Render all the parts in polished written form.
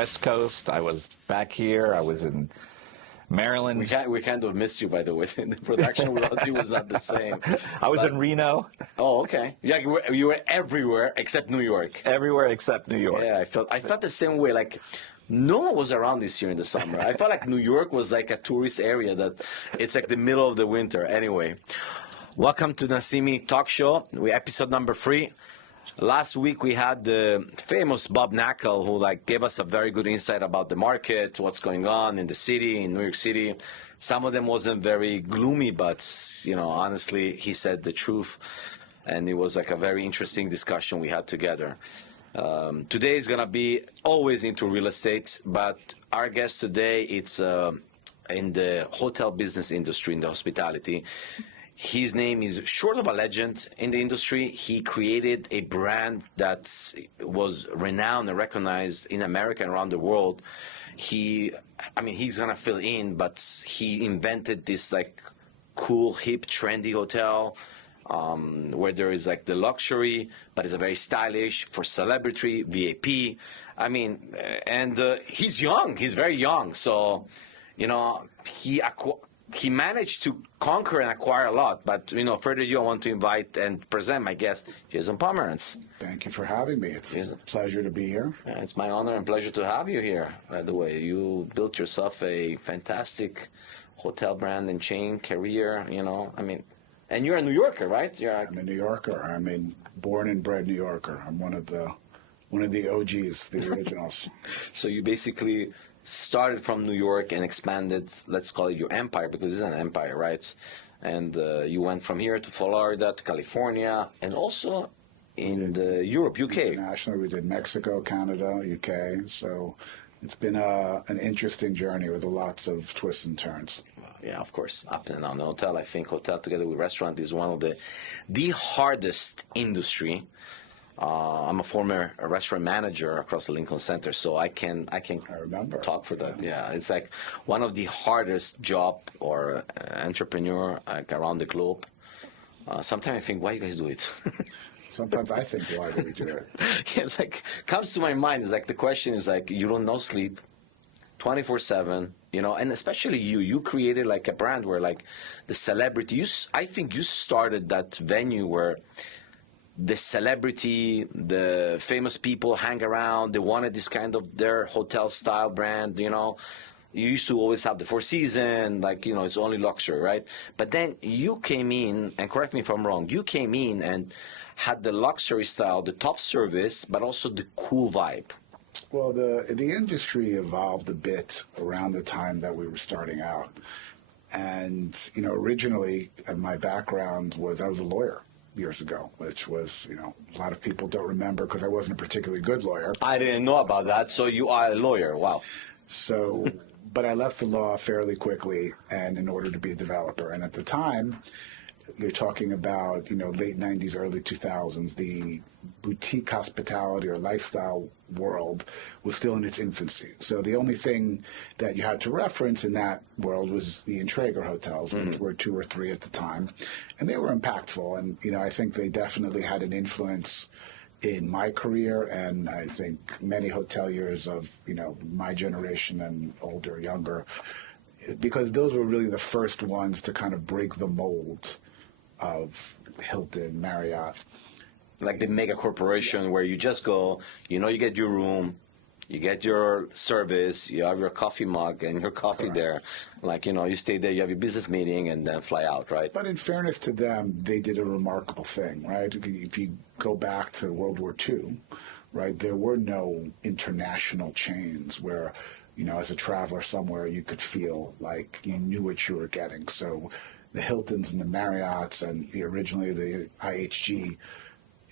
West Coast. I was back here. I was in Maryland. We kind of missed you, by the way. The production without you was not the same. I was in Reno. Oh, okay. Yeah, you were everywhere except New York. Everywhere except New York. Yeah, I felt the same way. Like, no one was around this year in the summer. I felt like New York was like a tourist area that it's like the middle of the winter. Anyway, welcome to Nassimi Talk Show. We episode number 3. Last week we had the famous Bob Knackel, who gave us a very good insight about the market, what's going on in the city, in New York City. Some of them wasn't very gloomy, but honestly, he said the truth, and it was like a very interesting discussion we had together. Today is gonna be always into real estate, but our guest today, it's in the hotel business industry, in the hospitality. His name is short of a legend in the industry. He created a brand that was renowned and recognized in America and around the world. He's gonna fill in, but he invented this cool, hip, trendy hotel where there is the luxury, but it's a very stylish for celebrity, VIP. He's young. He's very young. So, he managed to conquer and acquire a lot, but further ado, I want to invite and present my guest, Jason Pomeranc. Thank you for having me. It's a pleasure to be here. Yeah, it's my honor and pleasure to have you here. By the way, you built yourself a fantastic hotel brand and chain career. And you're a New Yorker, right? I'm a New Yorker. I'm a born and bred New Yorker. I'm one of the OGs, the originals. So you basically started from New York and expanded, let's call it your empire, because it's an empire, right? And you went from here to Florida, to California, and also in Europe, UK. Internationally, we did Mexico, Canada, UK. So it's been an interesting journey with lots of twists and turns. Yeah, of course, up and down. The hotel, I think hotel together with restaurant is one of the hardest industry. I'm a former restaurant manager across the Lincoln Center, so I can talk for that. Yeah, it's like one of the hardest job or entrepreneur around the globe. Sometimes I think, why you guys do it? Sometimes I think, why do we do it? Yeah, it's comes to my mind is the question is you don't know sleep, 24/7. And especially you created a brand where the celebrity. I think you started that venue where the celebrity, the famous people hang around. They wanted this kind of their hotel style brand. You used to always have the Four Seasons, it's only luxury, right? But then you came in, and correct me if I'm wrong. You came in and had the luxury style, the top service, but also the cool vibe. Well, the industry evolved a bit around the time that we were starting out, and originally my background was I was a lawyer years ago, which was a lot of people don't remember because I wasn't a particularly good lawyer. I didn't know about that. So you are a lawyer. Wow. So, but I left the law fairly quickly, and in order to be a developer, and at the time, you're talking about late 90s, early 2000s, the boutique hospitality or lifestyle world was still in its infancy. So the only thing that you had to reference in that world was the Traeger hotels, which were 2 or 3 at the time, and they were impactful. And I think they definitely had an influence in my career, and I think many hoteliers of my generation and older, younger, because those were really the first ones to kind of break the mold of Hilton, Marriott. Like the mega corporation where you just go, you get your room, you get your service, you have your coffee mug and your coffee there. You stay there, you have your business meeting and then fly out, right? But in fairness to them, they did a remarkable thing, right? If you go back to World War II, right, there were no international chains where, as a traveler somewhere, you could feel like you knew what you were getting. So the Hiltons and the Marriotts and originally the IHG,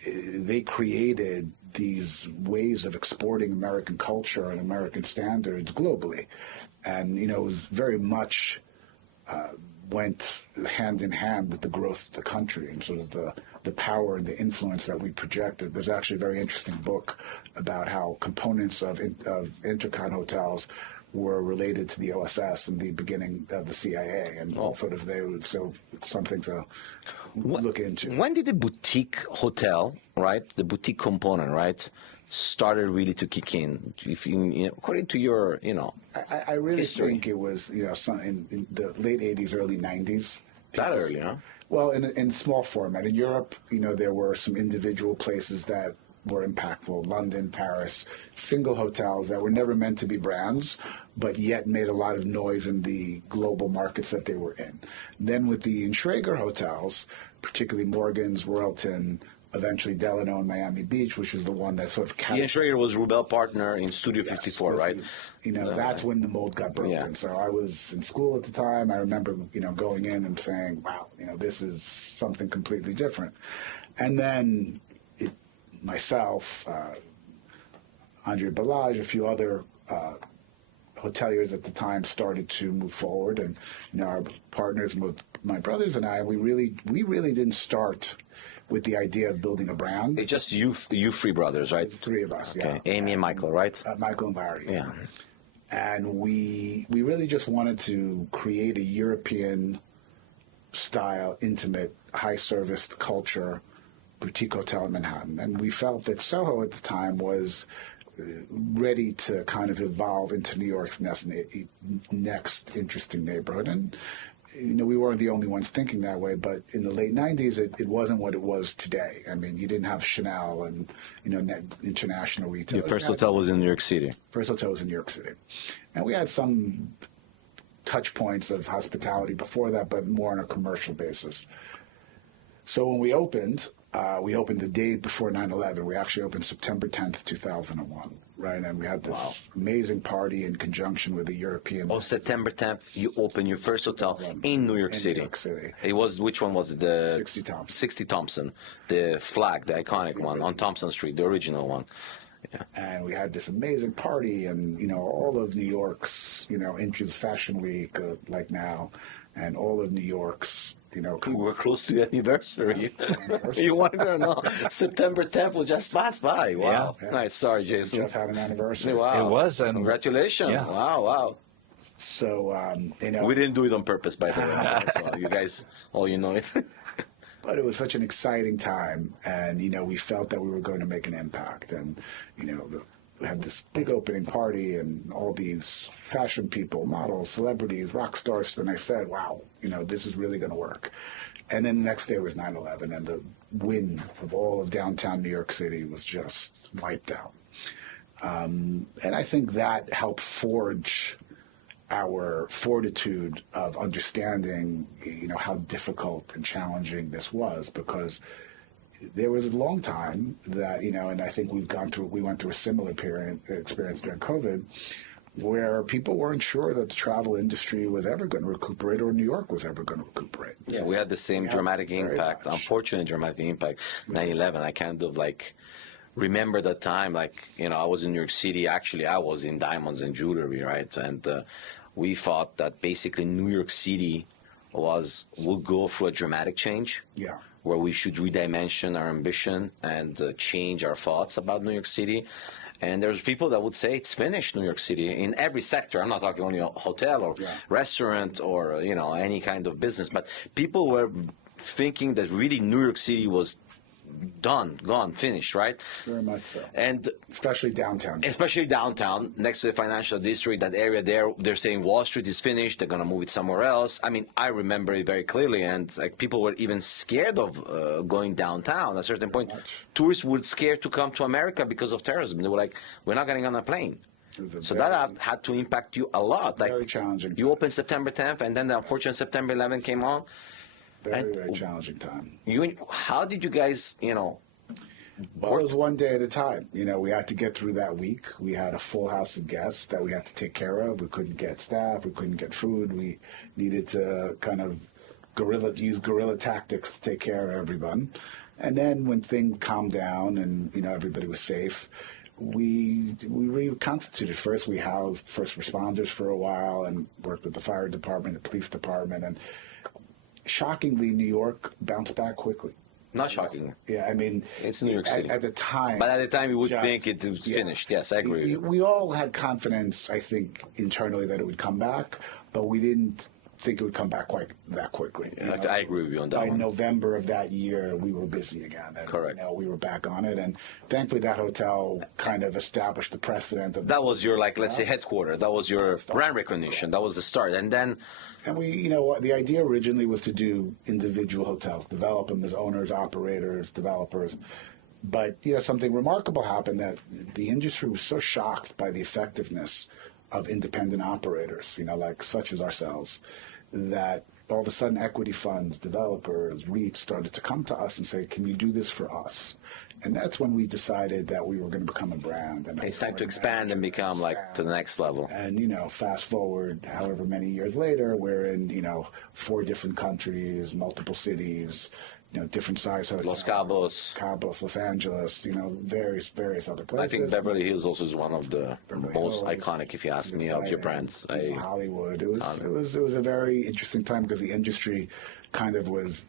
they created these ways of exporting American culture and American standards globally. And, it was very much went hand in hand with the growth of the country and sort of the power and the influence that we projected. There's actually a very interesting book about how components of Intercon hotels were related to the OSS and the beginning of the CIA, and sort of so it's something to look into. When did the boutique hotel, right, the boutique component, right, started really to kick in? If according to your, I really history. think it was, in the late 80s, early 90s. That early, huh? Well, in small format. In Europe, there were some individual places that were impactful. London, Paris, single hotels that were never meant to be brands, but yet made a lot of noise in the global markets that they were in. Then with the Schrager hotels, particularly Morgan's, Royalton, eventually Delano and Miami Beach, which is the one that sort of Ian Schrager was Rubel partner in Studio 54, right? That's when the mold got broken. Yeah. So I was in school at the time. I remember, going in and saying, wow, this is something completely different. And then myself, Andre Balaj, a few other hoteliers at the time started to move forward. And, our partners, my brothers and I, we really didn't start with the idea of building a brand. It's just you three brothers, right? Three of us, Okay. yeah. Amy and Michael, right? Michael and Larry. Yeah. And we really just wanted to create a European style, intimate, high-serviced culture boutique hotel in Manhattan. And we felt that Soho at the time was ready to kind of evolve into New York's next interesting neighborhood. And we weren't the only ones thinking that way, but in the late 90s, it wasn't what it was today. I mean, you didn't have Chanel and, international retail. Your first hotel was in New York City. First hotel was in New York City. And we had some touch points of hospitality before that, but more on a commercial basis. So when we opened the day before 9/11. We actually opened September 10th, 2001, right? And we had this amazing party in conjunction with the European. Oh, September 10th, you opened your first hotel in New York City. New York City. It was, which one was it? The 60 Thompson. 60 Thompson, the flag, the iconic one on Thompson Street, the original one. Yeah. And we had this amazing party, and all of New York's, into Fashion Week, like now, and all of New York's. We were close to the anniversary. You wanted to know. September 10th will just pass by. Wow. Yeah. Nice. Sorry, So Jason. we just had an anniversary. Wow. It was, and Congratulations. yeah. Wow. So, We didn't do it on purpose, by the way. So you guys, it. But it was such an exciting time, and we felt that we were going to make an impact, and we had this big opening party, and all these fashion people, models, celebrities, rock stars, and I said, wow, this is really going to work. And then the next day was 9/11, and the wind of all of downtown New York City was just wiped out. And I think that helped forge our fortitude of understanding, how difficult and challenging this was, because there was a long time that, and I think we went through a similar experience during COVID, where people weren't sure that the travel industry was ever going to recuperate, or New York was ever going to recuperate. Yeah, we had the same dramatic impact, much. unfortunate dramatic impact. 9/11, I kind of remember that time, I was in New York City. Actually, I was in diamonds and jewelry, right? And we thought that basically New York City will go through a dramatic change. Yeah. Where we should redimension our ambition and change our thoughts about New York City. And there's people that would say it's finished, New York City, in every sector. I'm not talking only a hotel or restaurant or, any kind of business. But people were thinking that really New York City was done, gone, finished, right? Very much so. And especially downtown. Especially downtown, next to the financial district, that area there, they're saying Wall Street is finished, they're going to move it somewhere else. I mean, I remember it very clearly, and people were even scared of going downtown. At a certain point, tourists were scared to come to America because of terrorism. They were like, we're not getting on a plane. So that had to impact you a lot. Very challenging. You opened September 10th, and then the unfortunate September 11 came on. Very challenging time. How did you guys, Well, it was one day at a time. We had to get through that week. We had a full house of guests that we had to take care of. We couldn't get staff. We couldn't get food. We needed to kind of use guerrilla tactics to take care of everyone. And then when things calmed down and, everybody was safe, we reconstituted. First, we housed first responders for a while and worked with the fire department, the police department, and shockingly, New York bounced back quickly. Not shocking. Yeah, I mean, It's New York City. At the time. But at the time, you would just- think it was yeah. finished. Yes, I agree with you. We all had confidence, I think, internally that it would come back, but we didn't think it would come back quite that quickly. You know? I agree with you on that By one. November of that year, we were busy again. And, Correct. You know, we were back on it, and thankfully that hotel kind of established the precedent. Of That was your, like, let's say, headquarters. That was your brand recognition. That was the start. And then, And we, you know, the idea originally was to do individual hotels, develop them as owners, operators, developers. But, you know, something remarkable happened that the industry was so shocked by the effectiveness of independent operators, you know, like such as ourselves, that all of a sudden equity funds, developers, REITs started to come to us and say, can you do this for us? And that's when we decided that we were going to become a brand. And it's time to expand and become, like, to the next level. And, you know, fast forward however many years later, we're in, you know, 4 different countries, multiple cities, you know, different size hotels. Los Cabos. Los Angeles, you know, various other places. I think Beverly Hills also is one of the Beverly most Hills, iconic, if you ask me, of your brands. Hollywood. It was a very interesting time because the industry kind of was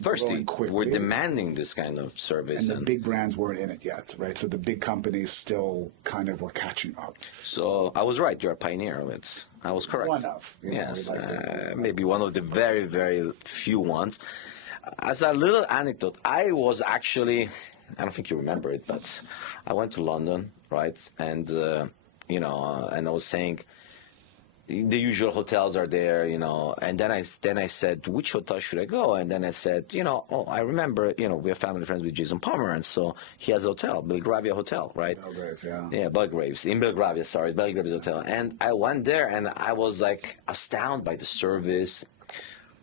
Thirsty. growing quickly. We're demanding this kind of service. And the big brands weren't in it yet, right? So the big companies still kind of were catching up. So I was right. You're a pioneer of it. I was correct. One of. You know, Yes. we like to- Maybe one of the very, very few ones. As a little anecdote, I was actually, I don't think you remember it, but I went to London, right? And, you know, and I was saying, the usual hotels are there, you know, and then I said, which hotel should I go? And then I said, you know, oh, I remember, you know, we have family friends with Jason Pomeranc, so he has a hotel, Belgravia Hotel, right? Belgraves, yeah. Yeah, Belgraves, in Belgravia, sorry, Belgraves Hotel. And I went there and I was like astounded by the service,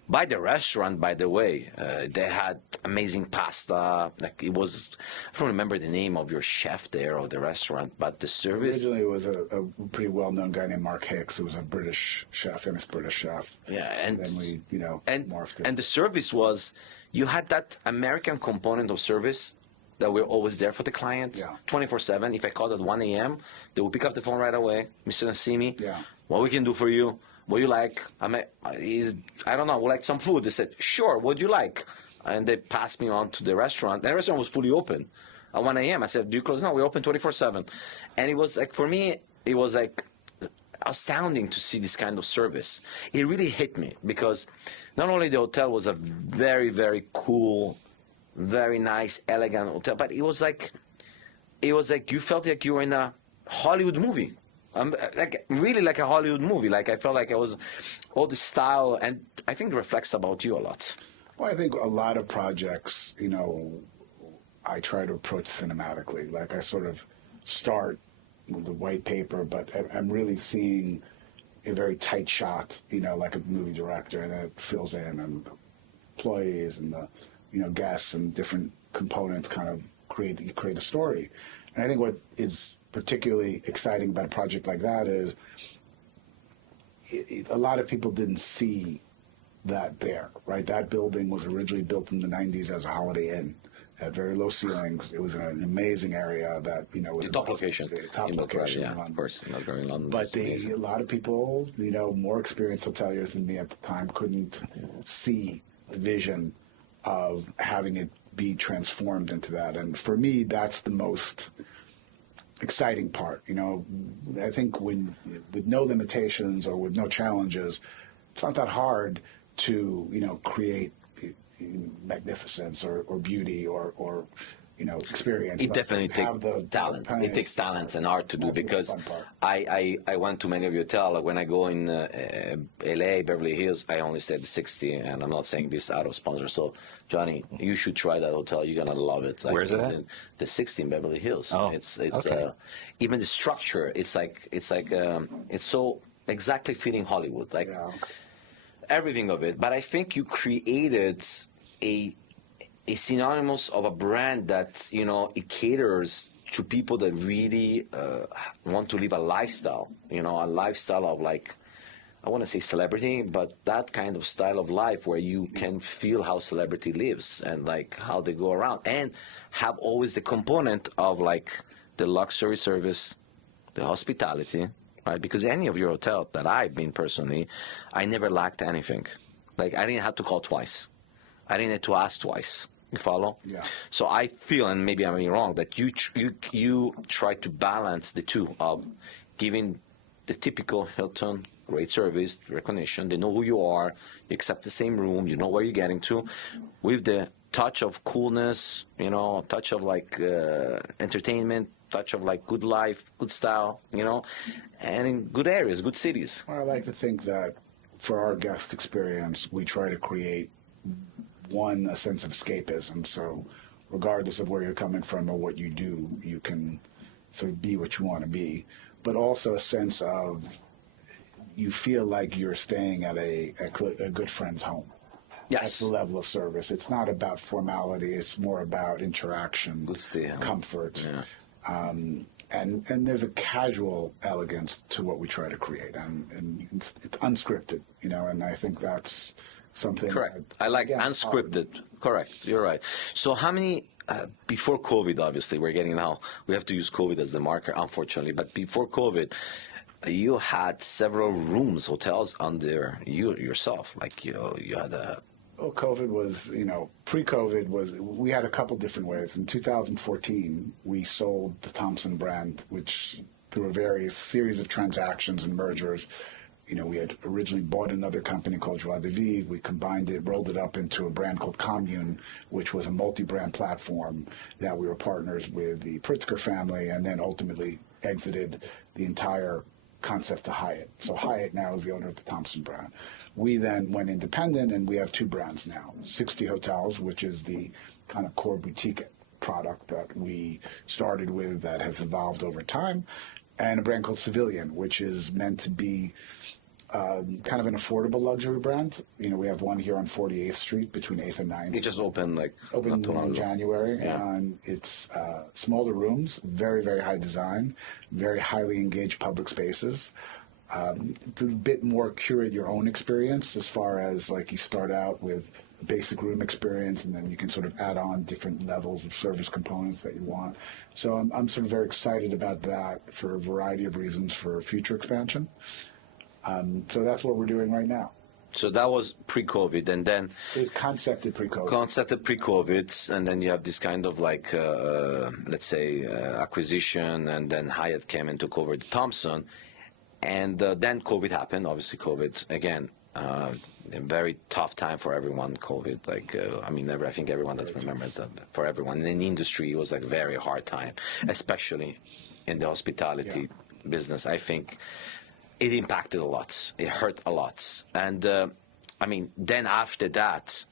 by the restaurant, by the way. They had amazing pasta. Like it was, I don't remember the name of your chef there or the restaurant, but the service. Originally, it was a pretty well-known guy named Mark Hicks, who was a British chef, famous British chef. Yeah, and then we, you know, morphed it. And the service was, you had that American component of service that we're always there for the client, Yeah. 24/7. If I called at 1 a.m., they will pick up the phone right away. Mr. Nassimi, Yeah. what we can do for you? What you like? I don't know, like some food. They said, sure, what do you like? And they passed me on to the restaurant. The restaurant was fully open at 1 a.m. I said, do you close? No, we open 24/7. And it was like, for me, it was like astounding to see this kind of service. It really hit me because not only the hotel was a very, very cool, very nice, elegant hotel, but it was like you felt like you were in a Hollywood movie. Like really like a Hollywood movie. Like I felt like I was all the style, and I think it reflects about you a lot. Well, I think a lot of projects, you know, I try to approach cinematically. Like I sort of start with the white paper, but I'm really seeing a very tight shot, you know, like a movie director that fills in, and employees and the, you know, guests and different components kind of create a story. And I think what is particularly exciting about a project like that is a lot of people didn't see that there, right? That building was originally built in the 90s as a Holiday Inn. It had very low ceilings. It was in an amazing area that, you know, was The top location. the top in location. Belgravia, in yeah, London. of course. In Belgravia, London. But was amazing. a lot of people, you know, more experienced hoteliers than me at the time couldn't see the vision of having it be transformed into that. And for me, that's the most exciting part. You know, I think when with no limitations or with no challenges, it's not that hard to, you know, create magnificence or beauty or you know, experience. It But definitely have takes talent. It takes talent and art to do That's the because fun part. I went to many of your hotels. Like when I go in LA, Beverly Hills, I only stay at the 60, and I'm not saying this out of sponsor. So, Johnny, you should try that hotel. You're gonna love it. Like, Where's it at? The 60 in Beverly Hills. Oh, it's okay. Even the structure. It's so exactly fitting Hollywood. Like Yeah. everything of it. But I think you created a synonymous of a brand that, you know, it caters to people that really want to live a lifestyle, you know, a lifestyle of like, I want to say celebrity, but that kind of style of life where you can feel how celebrity lives and like how they go around, and have always the component of like the luxury service, the hospitality, right? Because any of your hotels that I've been personally, I never lacked anything. Like I didn't have to call twice. I didn't have to ask twice. You follow? Yeah. So I feel, and maybe I'm wrong, that you try to balance the two of giving the typical Hilton great service, recognition. They know who you are. You accept the same room. You know where you're getting to, with the touch of coolness. Touch of like entertainment, touch of like good life, good style. And in good areas, good cities. Well, I like to think that for our guest experience, we try to create a sense of escapism. So regardless of where you're coming from or what you do, you can sort of be what you want to be. But also a sense of you feel like you're staying at a good friend's home. Yes. That's the level of service. It's not about formality. It's more about interaction, Good stay, comfort. Yeah. And there's a casual elegance to what we try to create. And it's unscripted, and I think that's something. Correct. That, I like again, unscripted. Correct. You're right. So how many, before COVID, obviously, we have to use COVID as the marker, unfortunately, but before COVID, you had several rooms, hotels under you yourself. Like, you had a... Well, COVID was, pre-COVID we had a couple different ways. In 2014, we sold the Thompson brand, which through a various series of transactions and mergers, we had originally bought another company called Joie de Vivre. We combined it, rolled it up into a brand called Commune, which was a multi-brand platform that we were partners with the Pritzker family, and then ultimately exited the entire concept to Hyatt. So Hyatt now is the owner of the Thompson brand. We then went independent, and we have two brands now. 60 Hotels, which is the kind of core boutique product that we started with that has evolved over time, and a brand called Civilian, which is meant to be kind of an affordable luxury brand. We have one here on 48th Street between 8th and 9th. It just opened In January, Yeah. and it's smaller rooms, very, very high design, very highly engaged public spaces. A bit more curate your own experience as far as like you start out with a basic room experience, and then you can sort of add on different levels of service components that you want. So I'm sort of very excited about that for a variety of reasons for future expansion. So that's what we're doing right now. So that was pre-COVID, and then It concepted pre-COVID. And then you have this kind of like, let's say, acquisition, and then Hyatt came and took over the Thompson, and then COVID happened. Obviously, COVID again, a very tough time for everyone. COVID, I think everyone that remembers that. For everyone in the industry, it was like a very hard time, especially in the hospitality business. I think it impacted a lot. It hurt a lot. And then after that,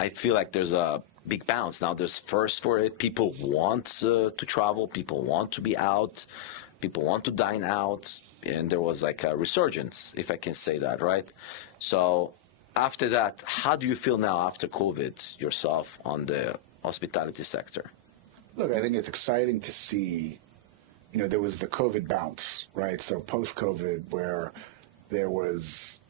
I feel like there's a big bounce. Now there's thirst for it. People want to travel. People want to be out. People want to dine out. And there was like a resurgence, if I can say that, right? So after that, how do you feel now after COVID yourself on the hospitality sector? Look, I think it's exciting to see, there was the COVID bounce, right? So post-COVID, where there was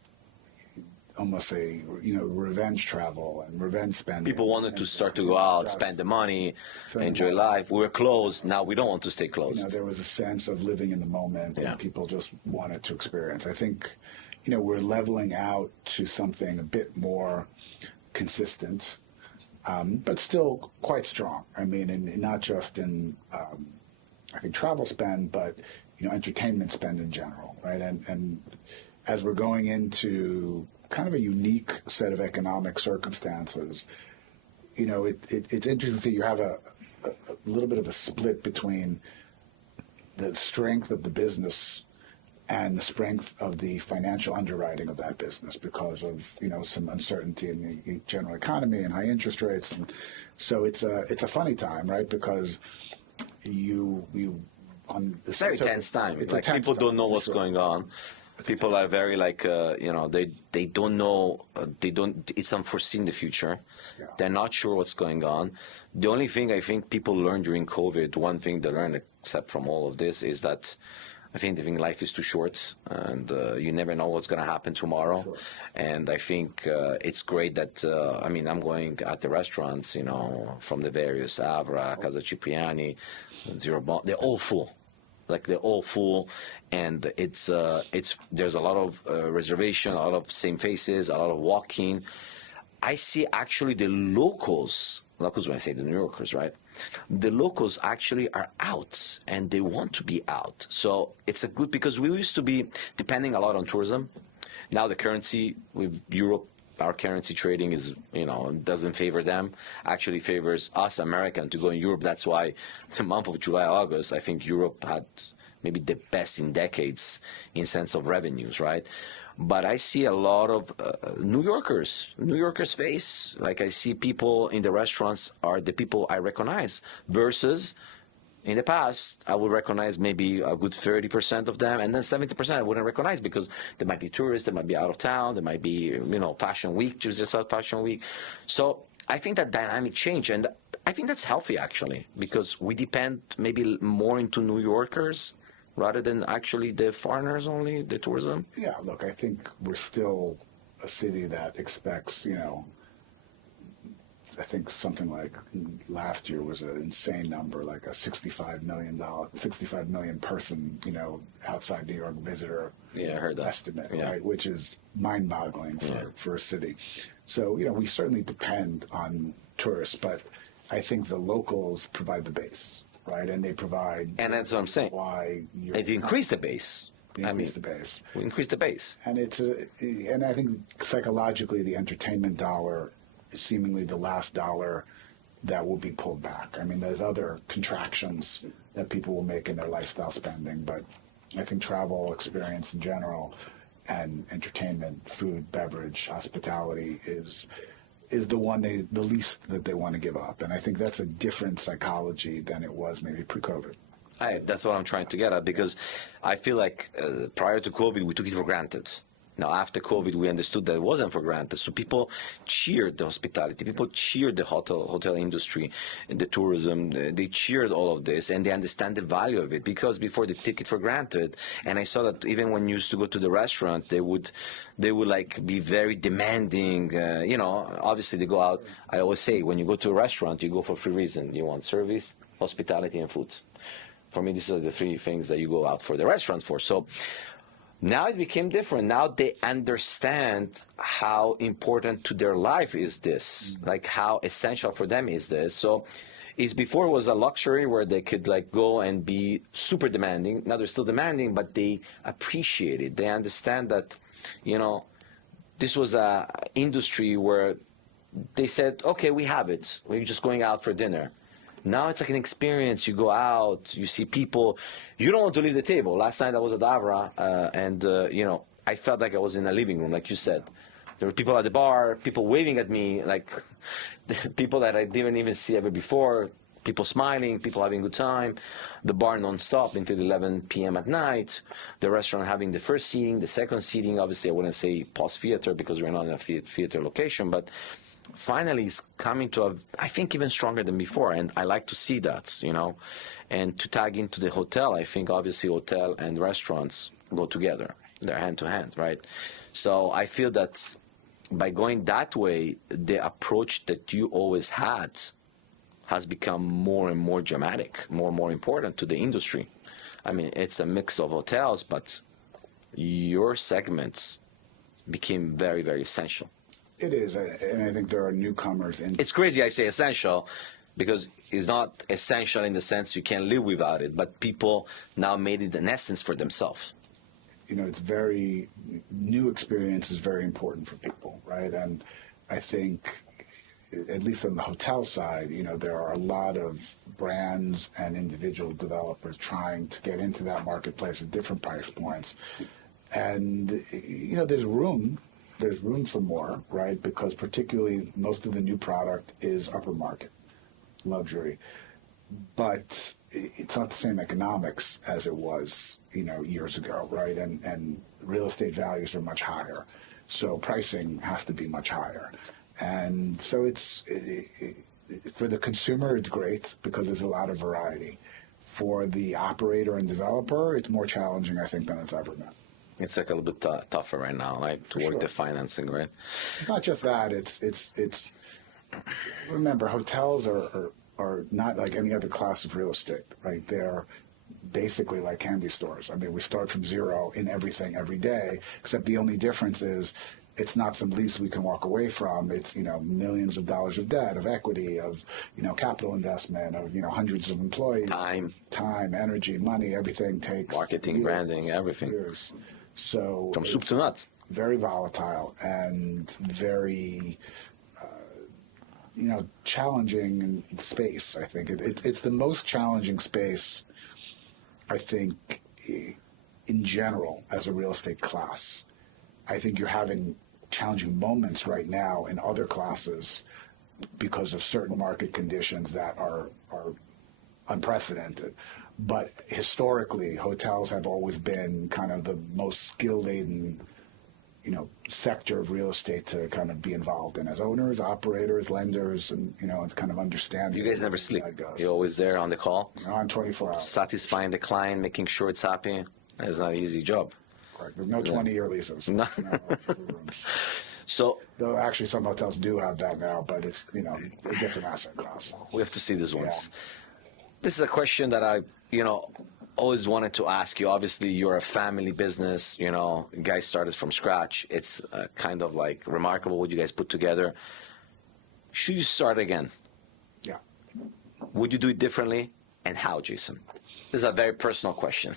almost a, revenge travel and revenge spending. People wanted to start to go out, spend the money, enjoy life. We were closed. Now we don't want to stay closed. There was a sense of living in the moment, and people just wanted to experience. I think, we're leveling out to something a bit more consistent, but still quite strong. I mean, and not just in, I think, travel spend, but entertainment spend in general, right? And as we're going into kind of a unique set of economic circumstances, it's interesting to see you have a little bit of a split between the strength of the business and the strength of the financial underwriting of that business because of some uncertainty in the general economy and high interest rates, and so it's a funny time, right? Because you on the very tense time. Like people don't know what's going on. People are very they don't know, it's unforeseen the future. Yeah. They're not sure what's going on. The only thing I think people learned during COVID, one thing they learned except from all of this, is that I think life is too short, and you never know what's going to happen tomorrow. Sure. And I think it's great that, I'm going at the restaurants, from the various Avra, Casa Cipriani, Zero Bond, they're all full. Like they're all full, and there's a lot of reservation, a lot of same faces, a lot of walking. I see actually the locals when I say the New Yorkers, right? The locals actually are out and they want to be out. So it's a good, because we used to be depending a lot on tourism. Now the currency with Europe, our currency trading is, doesn't favor them, actually favors us, American, to go in Europe. That's why the month of July, August, I think Europe had maybe the best in decades in sense of revenues, right? But I see a lot of New Yorkers face, like I see people in the restaurants are the people I recognize, versus in the past, I would recognize maybe a good 30% of them, and then 70% I wouldn't recognize because they might be tourists, they might be out of town, they might be, fashion week, just South Fashion Week. So I think that dynamic change, and I think that's healthy actually, because we depend maybe more into New Yorkers rather than actually the foreigners only, the tourism? Yeah, look, I think we're still a city that expects, I think something like last year was an insane number, like a $65 million person, outside New York visitor I heard that. estimate, right? Which is mind-boggling for a city. So, we certainly depend on tourists, but I think the locals provide the base. Right, and they provide. And that's what I'm saying. Why it increased the base. The base. We increased the base. And and I think psychologically, the entertainment dollar is seemingly the last dollar that will be pulled back. I mean, there's other contractions that people will make in their lifestyle spending, but I think travel experience in general and entertainment, food, beverage, hospitality is the one the least that they want to give up. And I think that's a different psychology than it was maybe pre-COVID. That's what I'm trying to get at, because I feel like prior to COVID, we took it for granted. Now, after COVID, we understood that it wasn't for granted. So people cheered the hospitality. People cheered the hotel industry and the tourism. They cheered all of this, and they understand the value of it, because before they took it for granted. And I saw that even when you used to go to the restaurant, they would like be very demanding. Obviously they go out. I always say, when you go to a restaurant, you go for 3 reasons. You want service, hospitality, and food. For me, these are the 3 things that you go out for the restaurant for. So now it became different. Now they understand how important to their life is this, like how essential for them is this. So before it was a luxury where they could like go and be super demanding. Now they're still demanding, but they appreciate it. They understand that, this was a industry where they said, okay, we have it. We're just going out for dinner. Now it's like an experience. You go out, you see people. You don't want to leave the table. Last night I was at Avra, and I felt like I was in a living room, like you said. There were people at the bar, people waving at me, like people that I didn't even see ever before. People smiling, people having a good time. The bar non-stop until 11 p.m. at night. The restaurant having the first seating, the second seating. Obviously, I wouldn't say post-theater because we're not in a theater location, but finally it's coming to I think even stronger than before, and I like to see that, and to tag into the hotel. I think obviously hotel and restaurants go together, they're hand to hand, right? So I feel that by going that way, the approach that you always had has become more and more dramatic, more and more important to the industry. I mean, it's a mix of hotels, but your segments became very, very essential. It is, and I think there are newcomers in. It's crazy I say essential, because it's not essential in the sense you can't live without it, but people now made it an essence for themselves. It's new experience is very important for people, right? And I think, at least on the hotel side, there are a lot of brands and individual developers trying to get into that marketplace at different price points. And, there's room for more, right? Because particularly most of the new product is upper market, luxury. But it's not the same economics as it was, years ago, right? And real estate values are much higher. So pricing has to be much higher. And so for the consumer, it's great because there's a lot of variety. For the operator and developer, it's more challenging, I think, than it's ever been. It's like a little bit tougher right now, right? To work the financing, right? It's not just that. It's remember, hotels are not like any other class of real estate, right? They're basically like candy stores. I mean, we start from zero in everything every day, except the only difference is it's not some lease we can walk away from. It's, millions of dollars of debt, of equity, of, capital investment, of, hundreds of employees. Time, energy, money, everything takes marketing, years, branding, everything. Years. So from soup to nuts. Very volatile and very, challenging space. I think it's the most challenging space, I think, in general as a real estate class. I think you're having challenging moments right now in other classes because of certain market conditions that are unprecedented. But historically, hotels have always been kind of the most skill-laden, sector of real estate to kind of be involved in as owners, operators, lenders, and, and kind of understand. You guys never sleep. You're always there on the call? On 24 hours. Satisfying the client, making sure it's happy. It's not an easy job. Correct. There's no 20-year leases. No. Rooms. So, though actually some hotels do have that now, but it's, a different asset class. We have to see these ones. This is a question that I, always wanted to ask you. Obviously, you're a family business. You guys started from scratch. It's kind of like remarkable what you guys put together. Should you start again? Yeah. Would you do it differently, and how, Jason? This is a very personal question.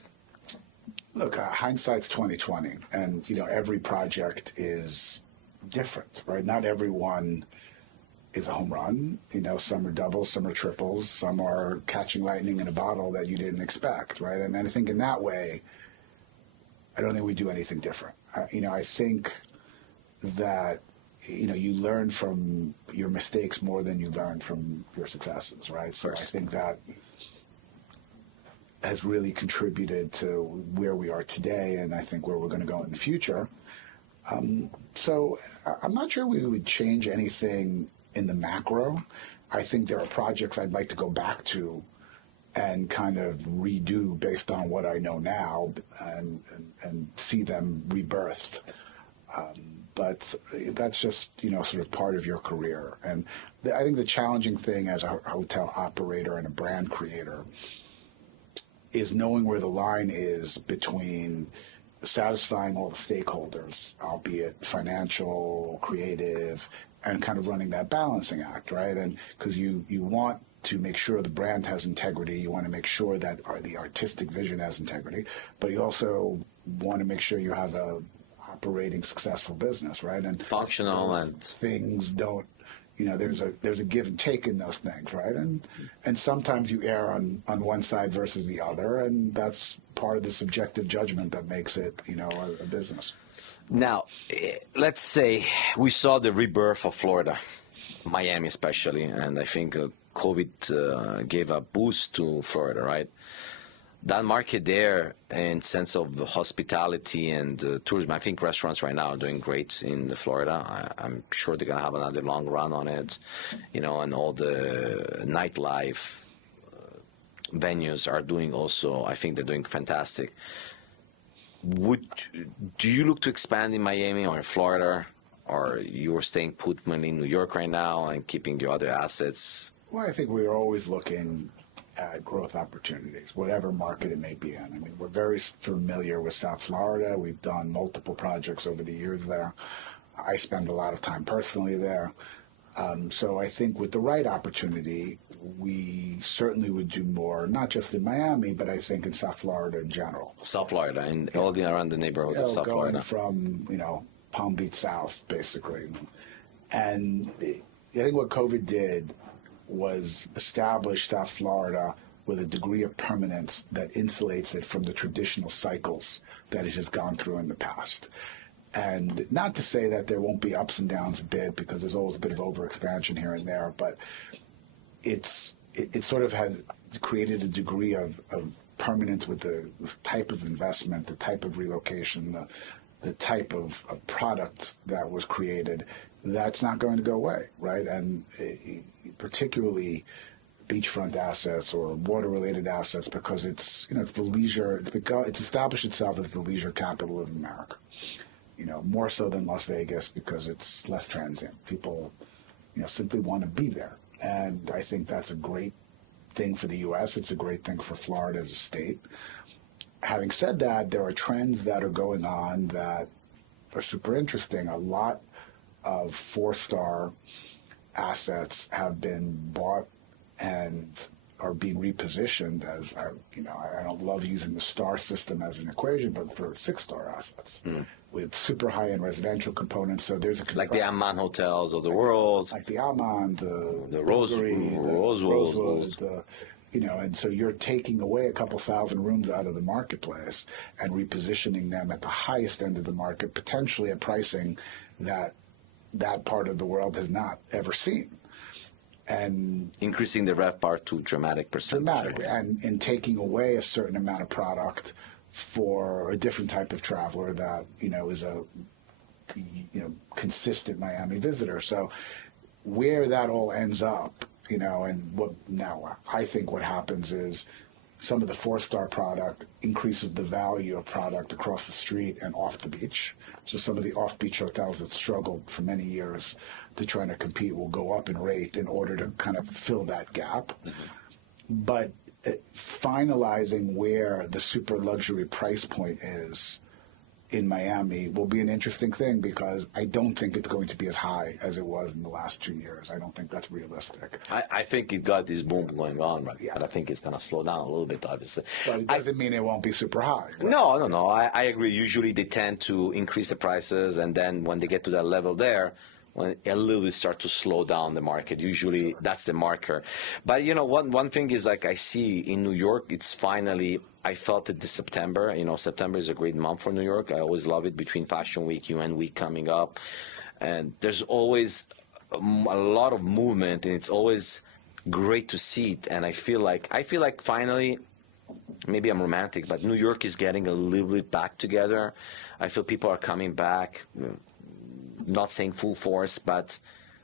Look, hindsight's 20/20, and every project is different, right? Not everyone is a home run. Some are doubles, some are triples, some are catching lightning in a bottle that you didn't expect, right? And I think in that way, I don't think we do anything different. I think that you learn from your mistakes more than you learn from your successes, right? So I think that has really contributed to where we are today, and I think where we're going to go in the future. So I'm not sure we would change anything in the macro. I think there are projects I'd like to go back to and kind of redo based on what I know now and see them rebirthed. But that's just, sort of part of your career. And I think the challenging thing as a hotel operator and a brand creator is knowing where the line is between satisfying all the stakeholders, albeit financial, creative, and kind of running that balancing act, right? And because you want to make sure the brand has integrity, you want to make sure that the artistic vision has integrity, but you also want to make sure you have a operating successful business, right? And functional and things don't, there's a give and take in those things, right? And sometimes you err on one side versus the other, and that's part of the subjective judgment that makes it, a business. Now, let's say we saw the rebirth of Florida, Miami especially, and I think COVID gave a boost to Florida, right? That market there, in sense of hospitality and tourism, I think restaurants right now are doing great in Florida. I'm sure they're going to have another long run on it, and all the nightlife venues are doing also, I think they're doing fantastic. Do you look to expand in Miami or in Florida, or you're staying put mainly in New York right now and keeping your other assets? Well, I think we're always looking at growth opportunities, whatever market it may be in. I mean, we're very familiar with South Florida. We've done multiple projects over the years there. I spend a lot of time personally there. So I think with the right opportunity, we certainly would do more, not just in Miami, but I think in South Florida in general. South Florida and all around the neighborhood of South going Florida. From, Palm Beach South, basically. And I think what COVID did was establish South Florida with a degree of permanence that insulates it from the traditional cycles that it has gone through in the past. And not to say that there won't be ups and downs a bit, because there's always a bit of overexpansion here and there, but it sort of had created a degree of permanence with the type of investment, the type of relocation, the type of product that was created. That's not going to go away, right? And particularly beachfront assets or water-related assets, because it's the leisure. It's established itself as the leisure capital of America. More so than Las Vegas, because it's less transient. People, simply want to be there, and I think that's a great thing for the U.S. It's a great thing for Florida as a state. Having said that, there are trends that are going on that are super interesting. A lot of four-star assets have been bought and are being repositioned as, I don't love using the star system as an equation, but for six-star assets with super high-end residential components. So there's like the Amman hotels of the world, like the Amman, the Rosewood, and so you're taking away a couple thousand rooms out of the marketplace and repositioning them at the highest end of the market, potentially at pricing that part of the world has not ever seen. And increasing the RevPAR to dramatic percentage. Dramatically, and taking away a certain amount of product for a different type of traveler that, is a, consistent Miami visitor. So where that all ends up, and I think what happens is some of the four-star product increases the value of product across the street and off the beach. So some of the off-beach hotels that struggled for many years to try to compete will go up in rate in order to kind of fill that gap. But finalizing where the super luxury price point is in Miami will be an interesting thing, because I don't think it's going to be as high as it was in the last 2 years. I don't think that's realistic. I think it got this boom going on, right? Yeah. But I think it's going to slow down a little bit, obviously. But it doesn't mean it won't be super high. Right? No. I agree. Usually they tend to increase the prices, and then when they get to that level there, when a little bit start to slow down the market. Usually that's the marker. But one thing is, like, I see in New York, it's finally, I felt it this September. September is a great month for New York. I always love it, between Fashion Week, UN Week coming up. And there's always a lot of movement, and it's always great to see it. And I feel like finally, maybe I'm romantic, but New York is getting a little bit back together. I feel people are coming back. Not saying full force, but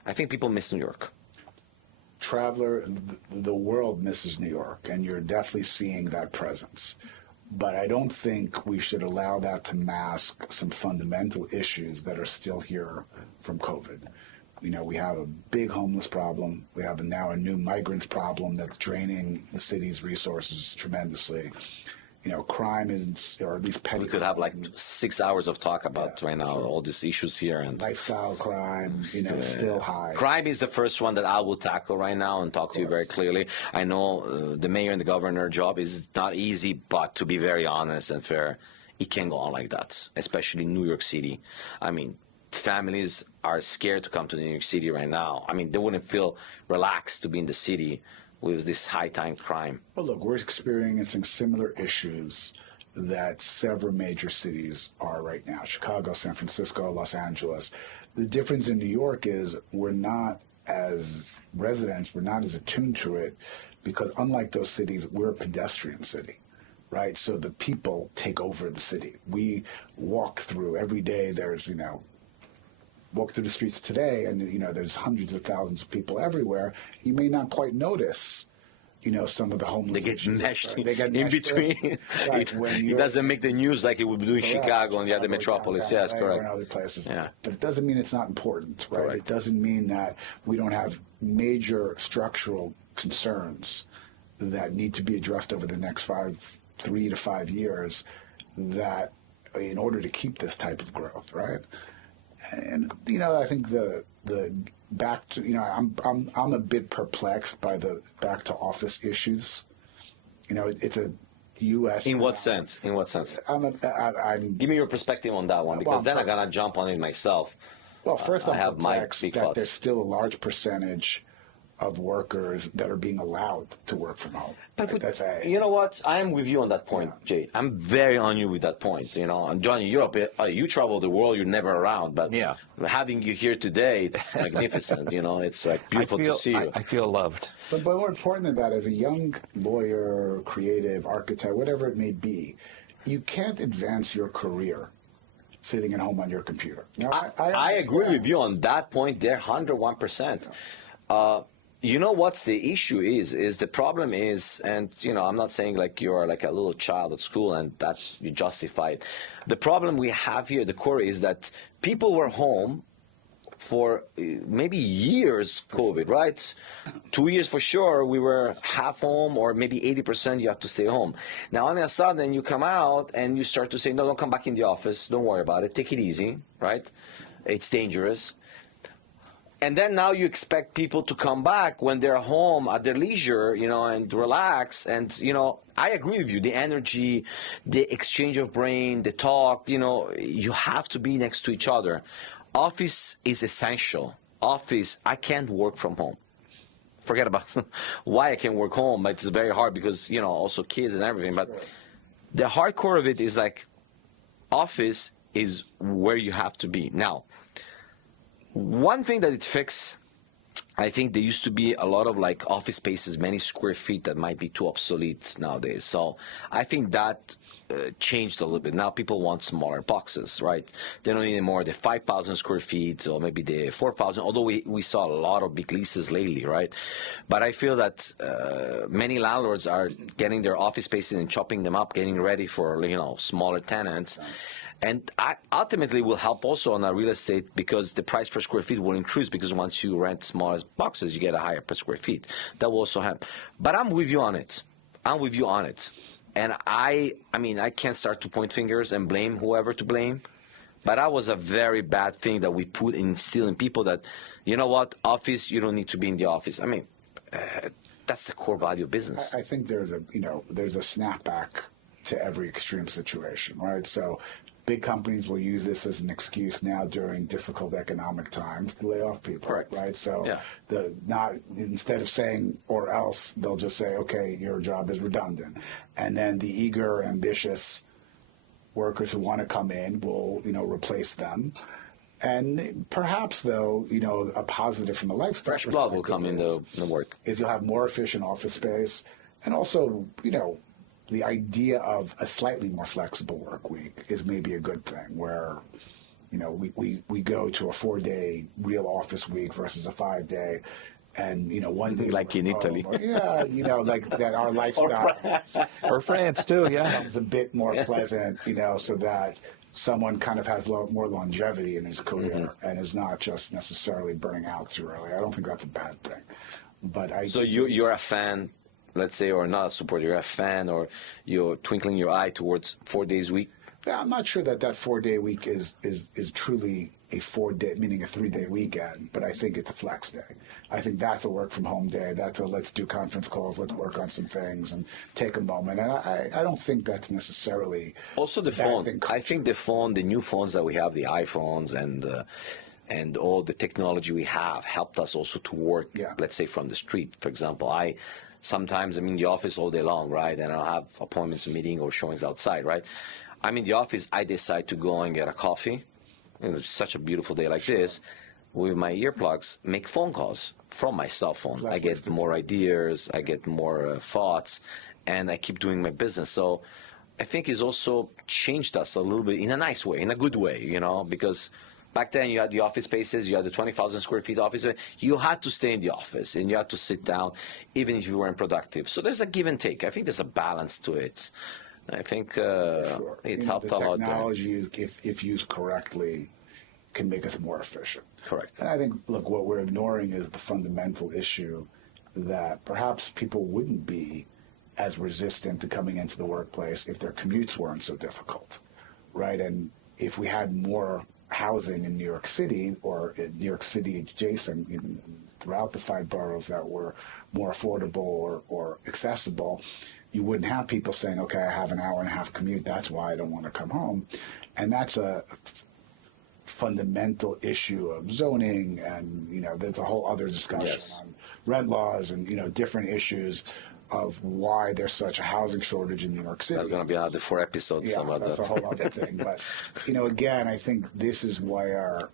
I think people miss New York. Traveler, the world misses New York, and you're definitely seeing that presence. But I don't think we should allow that to mask some fundamental issues that are still here from COVID. We have a big homeless problem. We have now a new migrants problem that's draining the city's resources tremendously. Crime is, or at least petty. We could have like 6 hours of talk about right now, all these issues here, and lifestyle crime, still high. Crime is the first one that I will tackle right now and talk to you very clearly. I know the mayor and the governor job is not easy, but to be very honest and fair, it can go on like that, especially in New York City. I mean, families are scared to come to New York City right now. I mean, they wouldn't feel relaxed to be in the city with this high-time crime. Well, look, we're experiencing similar issues that several major cities are right now: Chicago, San Francisco, Los Angeles. The difference in New York is we're not as residents, we're not as attuned to it, because unlike those cities, we're a pedestrian city, right? So the people take over the city. We walk through every day. There's, walk through the streets today, and there's hundreds of thousands of people everywhere. You may not quite notice, some of the homeless. They get meshed, They get in meshed between. Right, it doesn't make the news like it would do in Chicago and the other metropolis. Downtown, Yes, correct. And other places. Yeah. But it doesn't mean it's not important, right? Correct. It doesn't mean that we don't have major structural concerns that need to be addressed over the next 3 to 5 years, that in order to keep this type of growth, right? And I think the back to I'm a bit perplexed by the back to office issues. It's a U.S. In what sense? In what sense? I'm Give me your perspective on that one, because then I'm gonna jump on it myself. Well, first I'm have my perplexed big that thoughts. there's still a large percentage of workers that are being allowed to work from home. You know what? I am with you on that point, Jay. I'm very on you with that point. And Johnny, you travel the world, you're never around, but Yeah. having you here today, it's magnificent. It's like beautiful to see you. I feel loved. But more important than that, as a young lawyer, creative, architect, whatever it may be, you can't advance your career sitting at home on your computer. Now, I agree with you on that point there, 101%. What's the issue is the problem is, and I'm not saying like you're like a little child at school and that's you justify it. The problem we have here, the core is that people were home for maybe years COVID, right? 2 years for sure, we were half home, or maybe 80% you have to stay home. Now, all of a sudden, you come out and you start to say, no, don't come back in the office. Don't worry about it. Take it easy, right? It's dangerous. And then now you expect people to come back when they're home at their leisure, and relax. And, I agree with you. The energy, the exchange of brain, the talk, you have to be next to each other. Office is essential. Office, I can't work from home. Forget about why I can't work home. It's very hard because, also kids and everything. But the hardcore of it is like, office is where you have to be. Now, one thing that it fixed, I think there used to be a lot of like office spaces, many square feet that might be too obsolete nowadays. So I think that changed a little bit. Now people want smaller boxes, right? They don't need more the 5,000 square feet or maybe the 4,000, although we saw a lot of big leases lately, right? But I feel that many landlords are getting their office spaces and chopping them up, getting ready for, smaller tenants. And ultimately will help also on our real estate because the price per square feet will increase because once you rent smaller boxes, you get a higher per square feet. That will also help. But I'm with you on it. And I can't start to point fingers and blame whoever to blame. But that was a very bad thing that we put and instill in people that, office, you don't need to be in the office. That's the core value of business. I think there's a snapback to every extreme situation, right? So big companies will use this as an excuse now during difficult economic times to lay off people. Correct. Right? So yeah. Instead of saying or else, they'll just say, okay, your job is redundant. And then the eager, ambitious workers who want to come in will, replace them. And perhaps, though, a positive from a lifestyle fresh blood will come into the work. Is you'll have more efficient office space, and also, the idea of a slightly more flexible work week is maybe a good thing, where, we go to a 4-day real office week versus a 5-day, and, one day like in Italy. Like that our lifestyle or France too, yeah. becomes a bit more pleasant, so that someone kind of has more longevity in his career and is not just necessarily burning out too early. I don't think that's a bad thing. But So you're a fan, let's say, or not a supporter, you're a fan, or you're twinkling your eye towards 4 days a week? Yeah, I'm not sure that 4-day week is truly a 4-day, meaning a 3-day weekend, but I think it's a flex day. I think that's a work from home day. That's a let's do conference calls, let's work on some things and take a moment. And I don't think that's necessarily also the phone. I think the phone, the new phones that we have, the iPhones and all the technology we have helped us also to work, let's say, from the street. For example, sometimes I'm in the office all day long, right? And I'll have appointments, meeting, or showings outside, right? I'm in the office, I decide to go and get a coffee. And it's such a beautiful day like this. With my earplugs, make phone calls from my cell phone. I get more ideas, I get more thoughts, and I keep doing my business. So I think it's also changed us a little bit in a nice way, in a good way, because back then you had the office spaces, you had the 20,000 square feet office. You had to stay in the office and you had to sit down even if you weren't productive. So there's a give and take. I think there's a balance to it. I think it helped a lot there. Technology, if used correctly, can make us more efficient. Correct. And I think, look, what we're ignoring is the fundamental issue that perhaps people wouldn't be as resistant to coming into the workplace if their commutes weren't so difficult, right? And if we had more housing in New York City or in New York City adjacent throughout the 5 boroughs that were more affordable or accessible, you wouldn't have people saying, okay, I have an hour and a half commute, that's why I don't want to come home. And that's a fundamental issue of zoning, and there's a whole other discussion on rent laws and different issues of why there's such a housing shortage in New York City. That's going to be another 4 episodes. Yeah, that's a whole other thing. But again, I think this is why our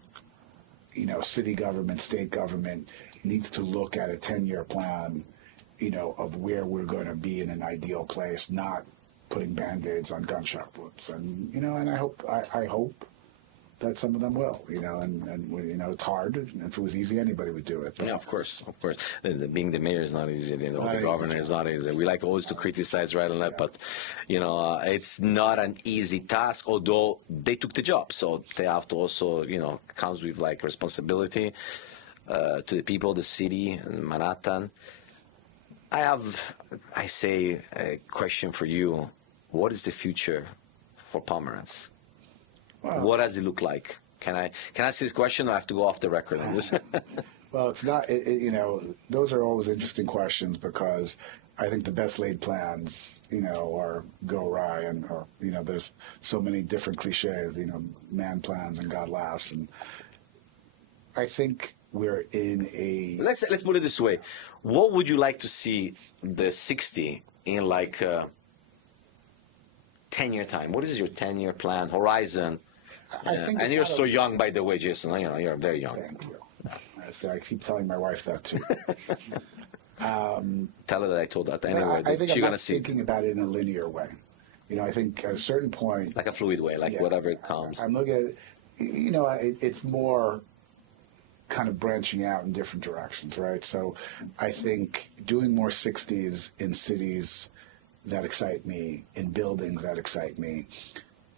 city government, state government needs to look at a 10-year plan, of where we're going to be in an ideal place, not putting Band-Aids on gunshot wounds. And and I hope that some of them will, and it's hard. If it was easy, anybody would do it. But Yeah, of course. Being the mayor is not easy. The easy governor is not easy. We like always to criticize right and left, but it's not an easy task. Although they took the job, so they have to also, comes with like responsibility to the people, the city, and Manhattan. I say a question for you. What is the future for Pomeranc? Wow. What does it look like? Can I ask this question, or I have to go off the record on this? Well, it's not. Those are always interesting questions because I think the best laid plans, are go awry, or there's so many different cliches, man plans and God laughs, and I think we're in a. Let's put it this way. What would you like to see the 60 in like 10-year time? What is your 10-year plan, horizon? I think and you're so young, by the way, Jason. You're very young. Thank you. I keep telling my wife that too. Tell her that I told that. Anyway, I think she's I'm gonna not see thinking about it in a linear way. I think at a certain point, like a fluid way, like whatever it comes. I'm looking at it. It's more kind of branching out in different directions, right? So I think doing more 60s in cities that excite me, in buildings that excite me.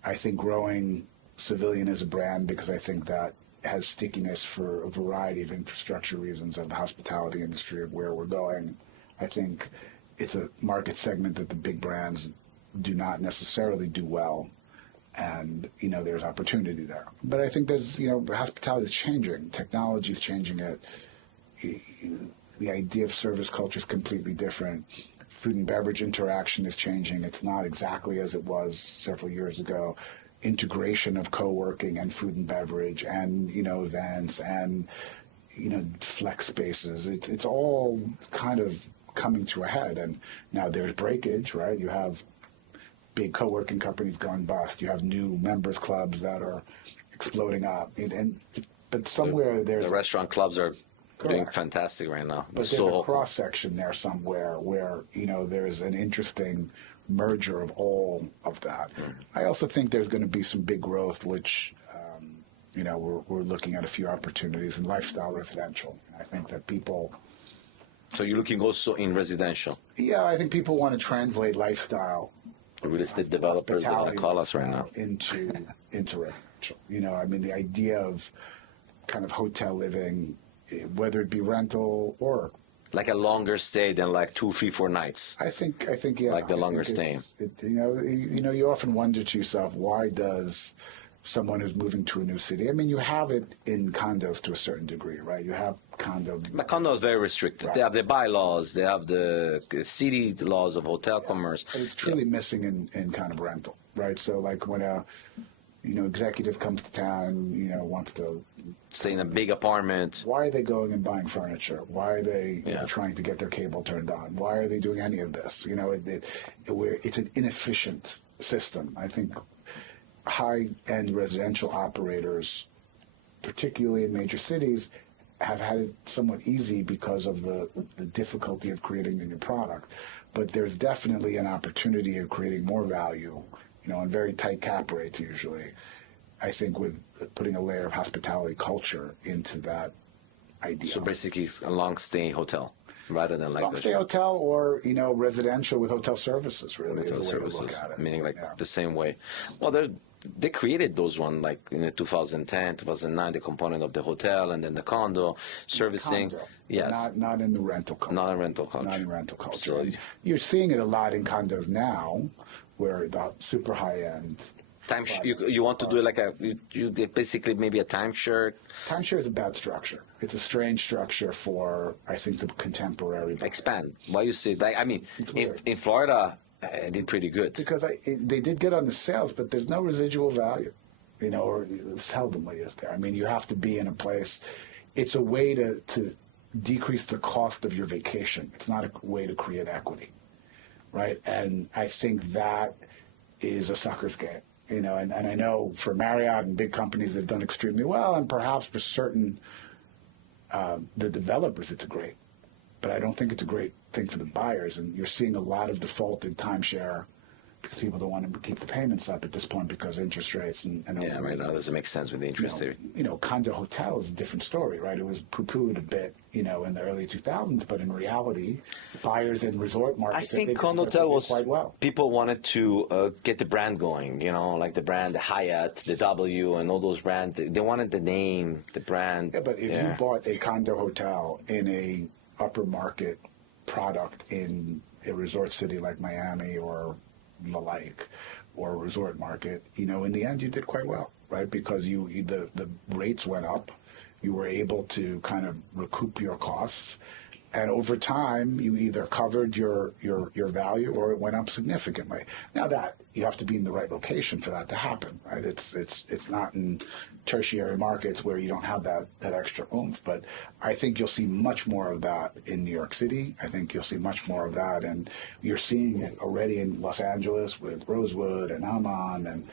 I think growing Civilian as a brand, because I think that has stickiness for a variety of infrastructure reasons of the hospitality industry, of where we're going. I think it's a market segment that the big brands do not necessarily do well. And, there's opportunity there. But I think there's, hospitality is changing. Technology is changing it. The idea of service culture is completely different. Food and beverage interaction is changing. It's not exactly as it was several years ago. Integration of co-working and food and beverage and, events and, flex spaces. It's all kind of coming to a head. And now there's breakage, right? You have big co-working companies going bust. You have new members clubs that are exploding up. But somewhere there's... The restaurant clubs are doing Correct. fantastic right now. But there's a cross-section there somewhere where, there's an interesting merger of all of that. I also think there's going to be some big growth, which, we're looking at a few opportunities in lifestyle residential. I think that people... So you're looking also in residential? Yeah, I think people want to translate lifestyle... Real estate developers are going to call us right now. Into residential. The idea of kind of hotel living, whether it be rental or like a longer stay than like 2, 3, 4 nights. I think yeah. Like the longer stay. You often wonder to yourself, why does someone who's moving to a new city? You have it in condos to a certain degree, right? You have condo. But condo is very restricted. Right. They have the bylaws. They have the city laws of hotel commerce. But it's truly missing in kind of rental, right? So like when a executive comes to town, wants to stay in a big apartment. Why are they going and buying furniture? Why are they trying to get their cable turned on? Why are they doing any of this? It's an inefficient system. I think high-end residential operators, particularly in major cities, have had it somewhat easy because of the difficulty of creating the new product. But there's definitely an opportunity of creating more value, on very tight cap rates usually. I think with putting a layer of hospitality culture into that idea. So basically a long-stay hotel rather than like long-stay hotel or, residential with hotel services, really. Hotel is the way services, to look at it. meaning like the same way. Well, they created those one like in the 2010, 2009, the component of the hotel and then the condo servicing. Condo, yes, not in the rental culture. Not in rental culture. Not in rental culture. So, And you're seeing it a lot in condos now, where the super high end. You want to do it like you get basically maybe a timeshare. Timeshare is a bad structure. It's a strange structure for, I think, the contemporary. Expand. Why you say that? In Florida. It did pretty good. Because they did get on the sales, but there's no residual value, or seldomly is there. You have to be in a place. It's a way to decrease the cost of your vacation. It's not a way to create equity, right? And I think that is a sucker's game, and I know for Marriott and big companies, they've done extremely well, and perhaps for certain the developers, it's great. But I don't think it's a great thing for the buyers, and you're seeing a lot of defaulted timeshare because people don't want to keep the payments up at this point because interest rates and Yeah, other right now reasons. doesn't make sense with the interest rate. Condo hotel is a different story, right? It was poo-pooed a bit, in the early 2000s, but in reality, buyers in resort I markets, think they condo did hotel was quite well. people wanted to get the brand going, like the brand, the Hyatt, the W, and all those brands. They wanted the name, the brand. Yeah, but if you bought a condo hotel in a upper market product in a resort city like Miami or the like, or a resort market, in the end you did quite well, right? Because the rates went up, you were able to kind of recoup your costs, and over time you either covered your value or it went up significantly. Now that you have to be in the right location for that to happen, right? It's not in tertiary markets where you don't have that extra oomph, but I think you'll see much more of that in New York City. I think you'll see much more of that, and you're seeing it already in Los Angeles with Rosewood and Amman,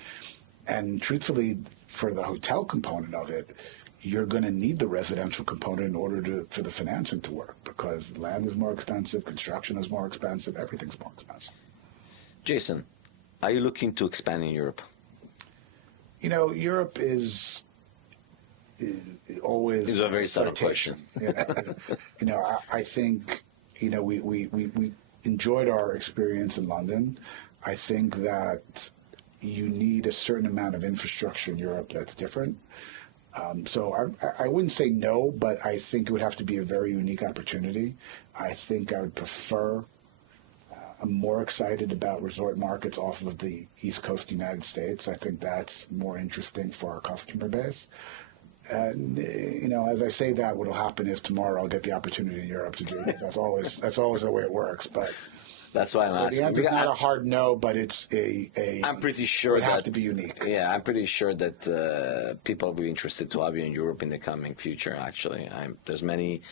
and truthfully, for the hotel component of it, you're going to need the residential component in order for the financing to work, because land is more expensive, construction is more expensive, everything's more expensive. Jason, are you looking to expand in Europe? Europe is always. This is a very subtle question. I think we enjoyed our experience in London. I think that you need a certain amount of infrastructure in Europe that's different. So I wouldn't say no, but I think it would have to be a very unique opportunity. I think I would prefer. I'm more excited about resort markets off of the East Coast United States. I think that's more interesting for our customer base. And as I say that, what'll happen is tomorrow I'll get the opportunity in Europe to do it. That's always the way it works. But that's why I'm asking. The answer is not a hard no, but it's a. I'm pretty sure it would that have to be unique. Yeah, I'm pretty sure that people will be interested to have you in Europe in the coming future. Actually, there's many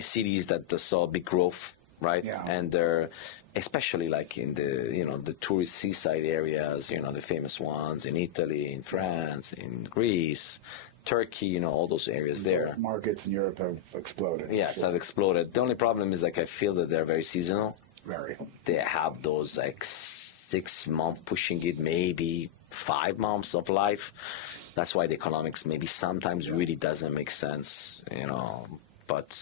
cities that saw big growth, right? Yeah. And they're especially like in the the tourist seaside areas, the famous ones in Italy, in France, in Greece, Turkey, all those areas there. Markets in Europe have exploded. Yes, have exploded. The only problem is I feel that they're very seasonal. Very. They have those 6 months pushing it, maybe 5 months of life. That's why the economics maybe sometimes really doesn't make sense, But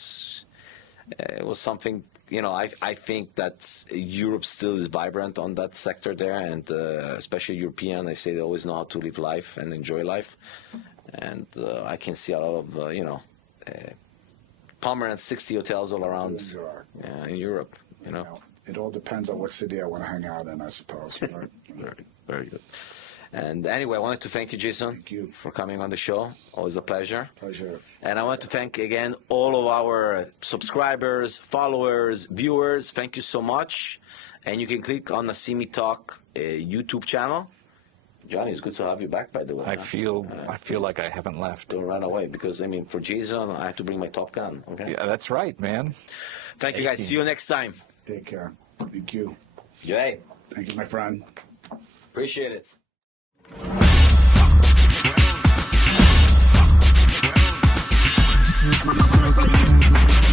it was something, I think that Europe still is vibrant on that sector there, and especially European, they say they always know how to live life and enjoy life. And I can see a lot of, Pomeranc 60 hotels all around in Europe, It all depends on what city I want to hang out in, I suppose. Right? Very, very good. And anyway, I wanted to thank you, Jason, Thank you. for coming on the show. Always a pleasure. Pleasure. And I want to thank again all of our subscribers, followers, viewers. Thank you so much. And you can click on Nassimi Talk YouTube channel. Johnny, it's good to have you back, by the way. I feel like I haven't left. Don't run away, because for Jason, I have to bring my Top Gun. Okay. Yeah, that's right, man. Thank you, guys. See you next time. Take care. Thank you. Yay. Thank you, my friend. Appreciate it. Thank you.